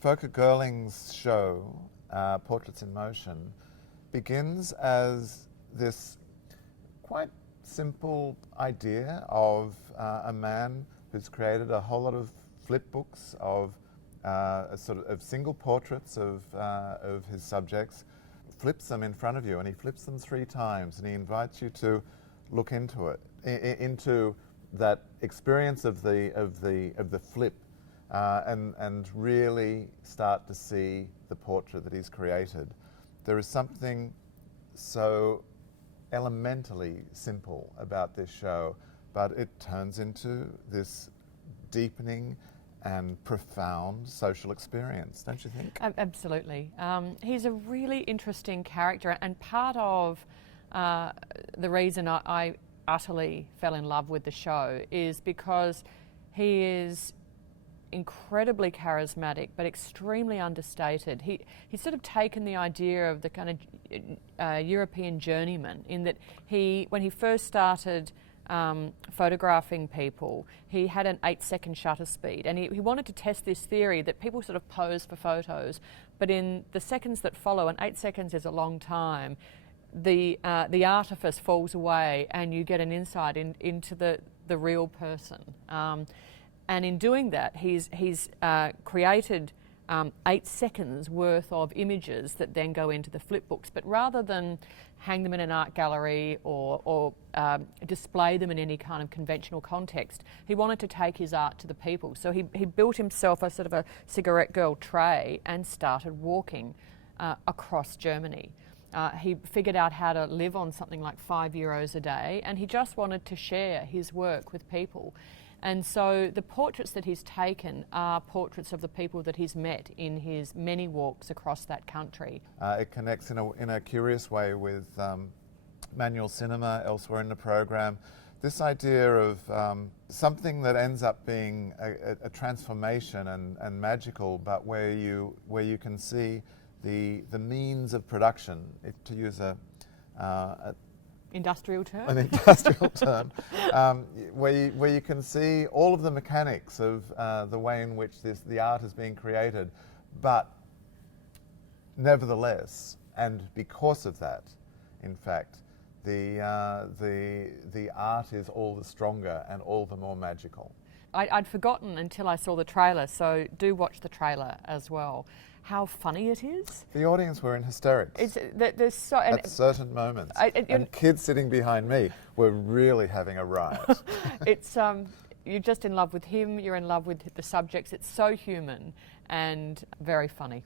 Volker Gerling's show, Portraits in Motion, begins as this quite simple idea of a man who's created a whole lot of flip books of of single portraits of his subjects, flips them in front of you, and he flips them 3 times, and he invites you to look into it, into that experience of the flip, and really start to see the portrait that he's created. There is something so elementally simple about this show, but it turns into this deepening and profound social experience, don't you think? Absolutely. He's a really interesting character, and part of the reason I utterly fell in love with the show is because he is incredibly charismatic but extremely understated. He's sort of taken the idea of the kind of European journeyman, in that when he first started photographing people, he had an 8-second shutter speed, and he wanted to test this theory that people sort of pose for photos, but in the seconds that follow, and 8 seconds is a long time, the artifice falls away and you get an insight into the real person. And in doing that, he's created 8 seconds worth of images that then go into the flip books. But rather than hang them in an art gallery or display them in any kind of conventional context, he wanted to take his art to the people. So he built himself a sort of a cigarette girl tray and started walking across Germany. He figured out how to live on something like €5 a day, and he just wanted to share his work with people. And so the portraits that he's taken are portraits of the people that he's met in his many walks across that country. It connects in a curious way with manual cinema elsewhere in the program. This idea of something that ends up being a transformation and magical, but where you can see the means of production, to use an industrial term. An industrial term, where you can see all of the mechanics of the way in which the art is being created, but nevertheless, and because of that, in fact, the art is all the stronger and all the more magical. I'd forgotten until I saw the trailer, so do watch the trailer as well. How funny it is. The audience were in hysterics at certain moments, and kids sitting behind me were really having a riot. You're just in love with him, you're in love with the subjects. It's so human and very funny.